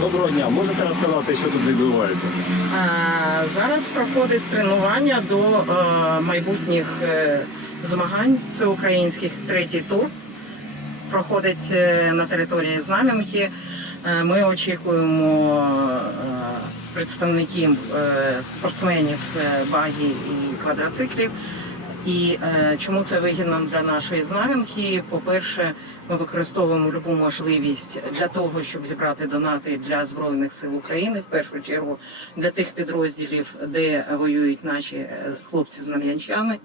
Доброго дня. Можете розказати, що тут відбувається? Зараз проходить тренування до е, майбутніх е, змагань всеукраїнських третій тур. Проходить е, на території Знам'янки. Ми очікуємо представників спортсменів багі і квадроциклів. І е, чому це вигідно для нашої знам'янки? По-перше, ми використовуємо любу можливість для того, щоб зібрати донати для збройних сил України, в першу чергу для тих підрозділів, де воюють наші е, хлопці знам'янчани.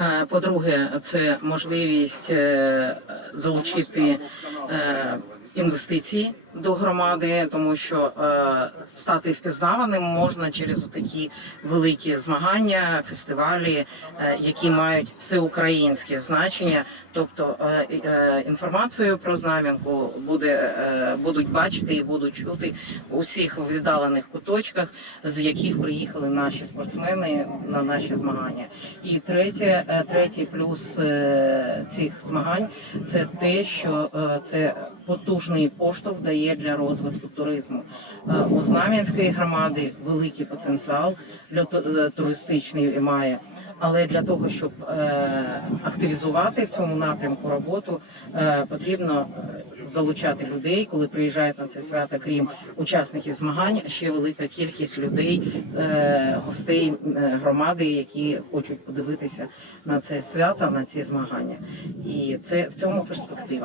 Е, По-друге, це можливість е, залучити е, інвестиції до громади, тому що е, стати впізнаваним можна через такі великі змагання, фестивалі, е, які мають всеукраїнське значення. Тобто е, е, інформацію про знам'янку буде е, будуть бачити і будуть чути у всіх віддалених куточках, з яких приїхали наші спортсмени на наші змагання. І третє, е, третій плюс е, цих змагань це те, що е, це потужний поштовх дає для розвитку туризму. Е, У Знам'янської громади великий потенціал для е, туристичний має. Але для того, щоб е, активізувати в цьому напрямку роботу, потрібно залучати людей, коли приїжджають на це свято, крім учасників змагань, ще велика кількість людей, гостей громади, які хочуть подивитися на це свято, на ці змагання. І це в цьому перспектива.